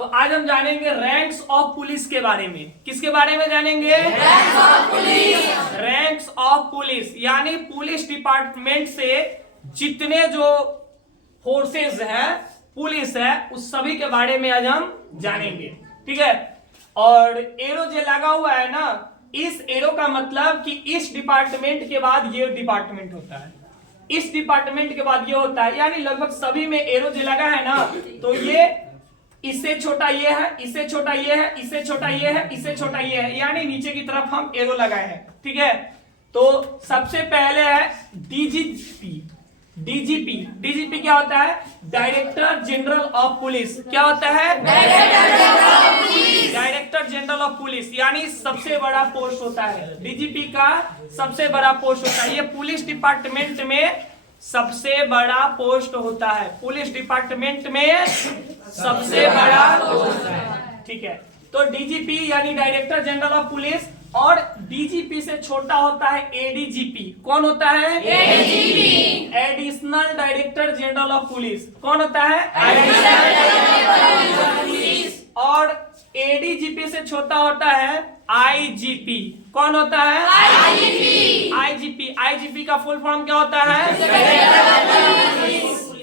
तो आज हम जानेंगे रैंक्स ऑफ पुलिस के बारे में। किसके बारे में जानेंगे? Ranks of police. Ranks of police यानी पुलिस डिपार्टमेंट से जितने जो फोर्सेस है, पुलिस है, उस सभी के बारे में आज हम जानेंगे। ठीक है। और एरो जो लगा हुआ है ना, इस एरो का मतलब कि इस डिपार्टमेंट के बाद ये डिपार्टमेंट होता है, इस डिपार्टमेंट के बाद ये होता है, यानी लगभग सभी में एरो जो लगा है ना, तो ये इससे छोटा ये है, इससे छोटा ये है, इससे छोटा ये है, इससे छोटा ये है, यानी नीचे की तरफ हम एरो लगाए हैं। ठीक है। तो सबसे पहले है डीजीपी। डीजीपी डीजीपी क्या होता है? Director general of police. क्या होता है? डायरेक्टर जनरल ऑफ पुलिस, यानी सबसे बड़ा पोस्ट होता है। डीजीपी का सबसे बड़ा पोस्ट होता है। ये पुलिस डिपार्टमेंट में सबसे बड़ा पोस्ट होता है। पुलिस डिपार्टमेंट में सबसे बड़ा पोस्ट है। ठीक है। तो डीजीपी यानी डायरेक्टर जनरल ऑफ पुलिस, और डीजीपी से छोटा होता है एडीजीपी। कौन होता है? ADGP, additional director general of police. कौन होता है? Additional director general of police. और एडीजीपी से छोटा होता है आईजीपी। कौन होता है? आईजीपी। आईजीपी आईजीपी का फुल फॉर्म क्या होता है?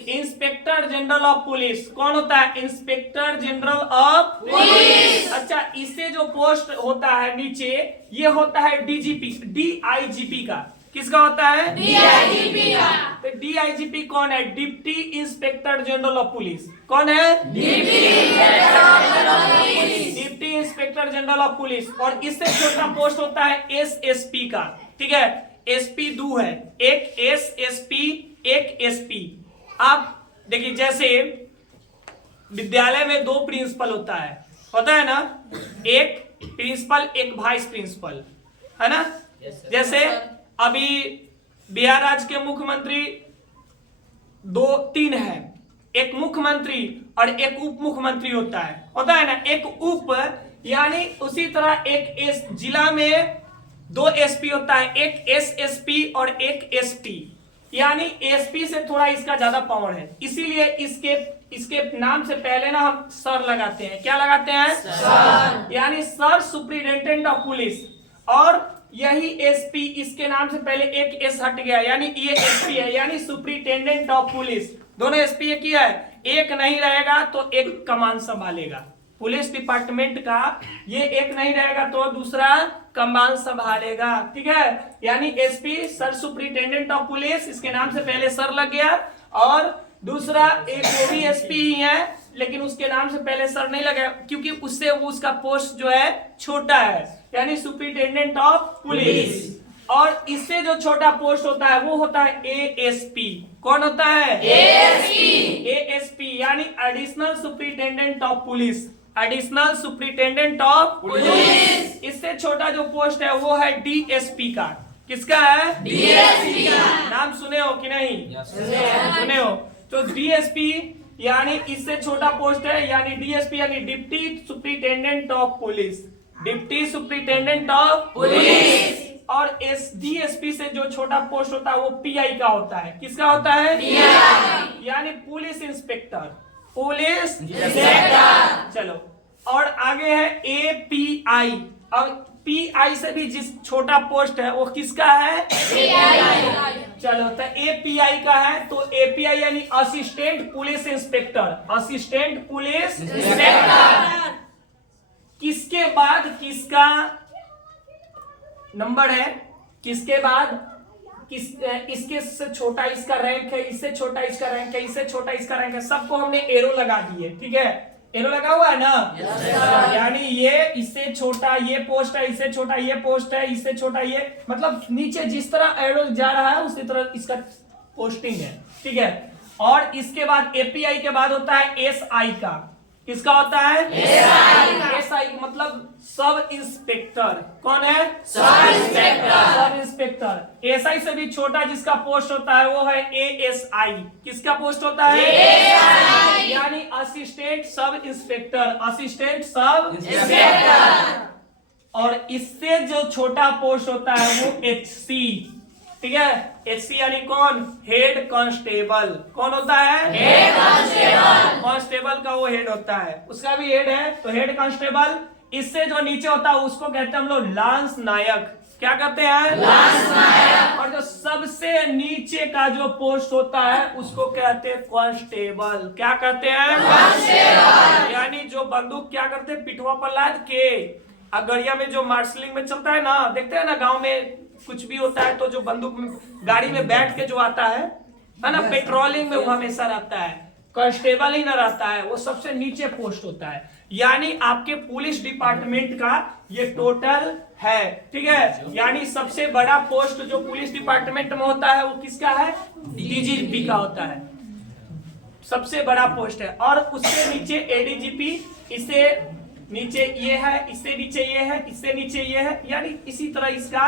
Inspector general of police. कौन होता है? Inspector general of police. अच्छा, इससे जो पोस्ट होता है नीचे, ये होता है डीजीपी, डीआईजीपी का। किसका होता है? डीआईजीपी का। तो डीआईजीपी कौन है? Deputy inspector general of police. कौन है? Deputy inspector general of police. और इससे छोटा पोस्ट होता है एसएसपी का। ठीक है। एसपी 2 है, एक एसएसपी, एक एसपी। आप देखिए, जैसे विद्यालय में 2 प्रिंसिपल होता है ना, एक प्रिंसिपल, एक वाइस प्रिंसिपल, है ना। जैसे अभी बिहार राज्य के मुख्यमंत्री 2-3 है, एक मुख्यमंत्री और एक उप मुख्यमंत्री होता है ना। एक उप यानी उसी तरह एक जिला में 2 एसपी होता है, एक एसएसपी और एक एसपी, यानी एसपी से थोड़ा इसका ज्यादा पावर है, इसीलिए इसके नाम से पहले ना हम सर लगाते हैं। क्या लगाते हैं? सर। यानी सर सुप्रिंटेंडेंट ऑफ पुलिस। और यही एसपी, इसके नाम से पहले एक एस हट गया, यानी ये एसपी है, यानी सुप्रिंटेंडेंट ऑफ पुलिस। दोनों एसपी एक ही है, एक नहीं रहेगा तो एक कमान संभालेगा। पुलिस डिपार्टमेंट का ये एक नहीं रहेगा तो दूसरा कमान संभालेगा। ठीक है। यानी SP sir superintendent of police, इसके नाम से पहले सर लग गया। और दूसरा एक वो भी एसपी ही है, लेकिन उसके नाम से पहले सर नहीं लगा, क्योंकि उससे उसका पोस्ट जो है छोटा है, यानी सुप्रिंटेंडेंट ऑफ पुलिस। और इससे जो छोटा पोस्ट होता है वो होता है एएसपी। कौन होता है? एएसपी। एएसपी यानी additional superintendent of police, additional superintendent of police. इससे छोटा जो पोस्ट है वो है डीएसपी का। किसका है? डीएसपी का। नाम सुने हो कि नहीं? सुने हो। तो डीएसपी यानी इससे छोटा पोस्ट है, यानी डीएसपी यानी deputy superintendent of police, deputy superintendent of police. और डीएसपी से जो छोटा पोस्ट होता है वो पीआई का होता है। किसका होता है? पीआई यानी पुलिस इंस्पेक्टर, पुलिस इंस्पेक्टर। चलो, और आगे है एपीआई। अब पीआई से भी जिस छोटा पोस्ट है वो किसका है? पीआई। चलो, तो एपीआई का है, तो एपीआई यानी assistant police inspector, assistant police inspector. किसके बाद किसका नंबर है? किसके बाद इसके से छोटा इसका रैंक है, इससे छोटा इसका रैंक है, इससे छोटा इसका रैंक है, सबको हमने एरो लगा दिए। ठीक है। एरो लगा हुआ है ना। यानी ये इससे छोटा ये पोस्ट है, इससे छोटा ये पोस्ट है, इससे छोटा ये, मतलब नीचे जिस तरह एरो जा रहा है उसी तरह इसका पोस्टिंग है। ठीक है। और इसके बाद एपीआई के बाद होता है एसआई का। किसका होता है? एसआई मतलब सब इंस्पेक्टर। कौन है? Sub inspector. Sub inspector. SI से भी छोटा जिसका पोस्ट होता है वो है एएसआई। किसका पोस्ट होता है? एएसआई यानी assistant sub inspector, assistant sub inspector. और इससे जो छोटा पोस्ट होता है वो एचसी, ठीक है। एचसी यानी कौन? Head constable. कौन होता है? Head constable. कांस्टेबल का वो हेड होता है, उसका भी हेड है, तो हेड कांस्टेबल। इससे जो नीचे होता है उसको कहते हैं हम लोग लांस नायक। क्या कहते हैं? लांस नायक। और जो सबसे नीचे का जो पोस्ट होता है उसको कहते हैं कांस्टेबल। क्या कहते हैं? कांस्टेबल। यानी जो बंदूक क्या करते हैं, पिठवा पर लाद के अगड़िया में जो मार्शलिंग में चलता है ना, देखते हैं ना गांव में कुछ भी होता है तो जो बंदूक में गाड़ी में बैठ के जो आता है ना, पेट्रोलिंग में वो हमेशा रहता है। कांस्टेबल ही ना रहता है, वो सबसे नीचे पोस्ट होता है। यानी आपके पुलिस डिपार्टमेंट का ये टोटल है, ठीक है। यानी सबसे बड़ा पोस्ट जो पुलिस डिपार्टमेंट में होता है वो किसका है? डीजीपी का होता है, सबसे बड़ा पोस्ट है। और उससे नीचे एडीजीपी, इससे नीचे ये है, इससे नीचे ये है, इससे नीचे ये है, यानी इसी तरह इसका